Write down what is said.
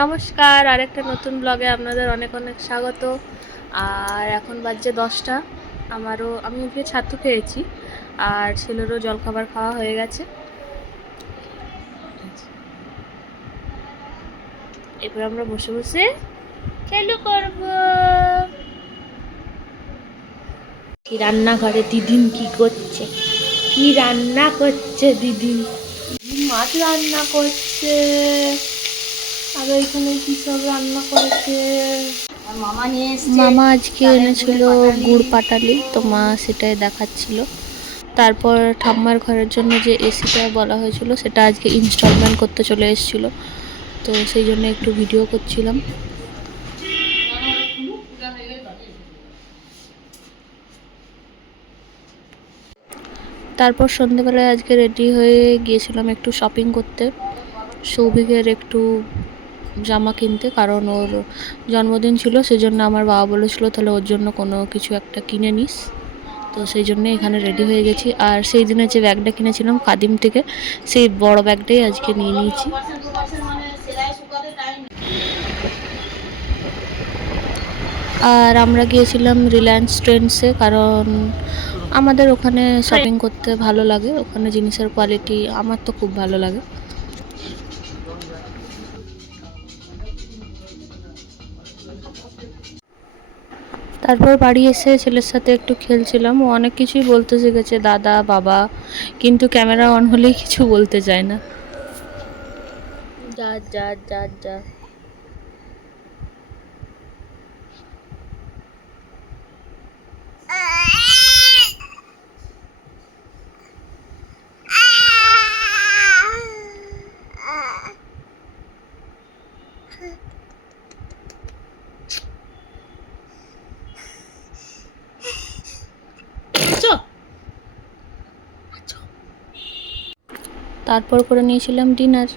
নমস্কার, আরেকটা নতুন ব্লগে আপনাদের অনেক অনেক স্বাগত। আর এখন বাজছে 10টা। আমি উঠে ছাতু খেয়েছি, আর ছেলেরও জলখাবার খাওয়া হয়ে গেছে। এরপর আমরা বসে বসে খেলু করব। কি রান্নাঘরে দিদিন কি করছে? কি রান্না করছে দিদিন? মাছ রান্না করছে। আর ওইখানে কি সব রান্না করেছে? মামা আজকে এনেছিল গুড় পাটালি, তো মা সেটাই দেখাচ্ছিল। তারপর ঠাম্মার ঘরের জন্য যে এসিটা বলা হয়েছিল সেটা আজকে ইনস্টলমেন্ট করতে চলে এসেছিলো, তো সেই জন্য একটু ভিডিও করছিলাম। তারপর সন্ধেবেলায় আজকে রেডি হয়ে গিয়েছিলাম একটু শপিং করতে, সৌভিকের একটু জামা কিনতে, কারণ ওর জন্মদিন ছিল। সেই জন্য আমার বাবা বলেছিল তাহলে ওর জন্য কোনো কিছু একটা কিনে নিস, তো সেই জন্য এখানে রেডি হয়ে গেছি। আর সেই দিনে যে ব্যাগটা কিনেছিলাম কাদিম থেকে, সেই বড় ব্যাগটাই আজকে নিয়ে নিয়েছি। আর আমরা গিয়েছিলাম রিলায়েন্স ট্রেন্ডসে, কারণ আমাদের ওখানে শপিং করতে ভালো লাগে, ওখানে জিনিসের কোয়ালিটি আমার তো খুব ভালো লাগে। তারপর বাড়ি এসে ছেলের সাথে একটু খেলছিলাম। ও অনেক কিছুই বলতে শিখেছে, দাদা বাবা, কিন্তু ক্যামেরা অন হলেই কিছু বলতে চায় না। যা যা যা যা। তারপর করে নিয়েছিলাম ডিনার।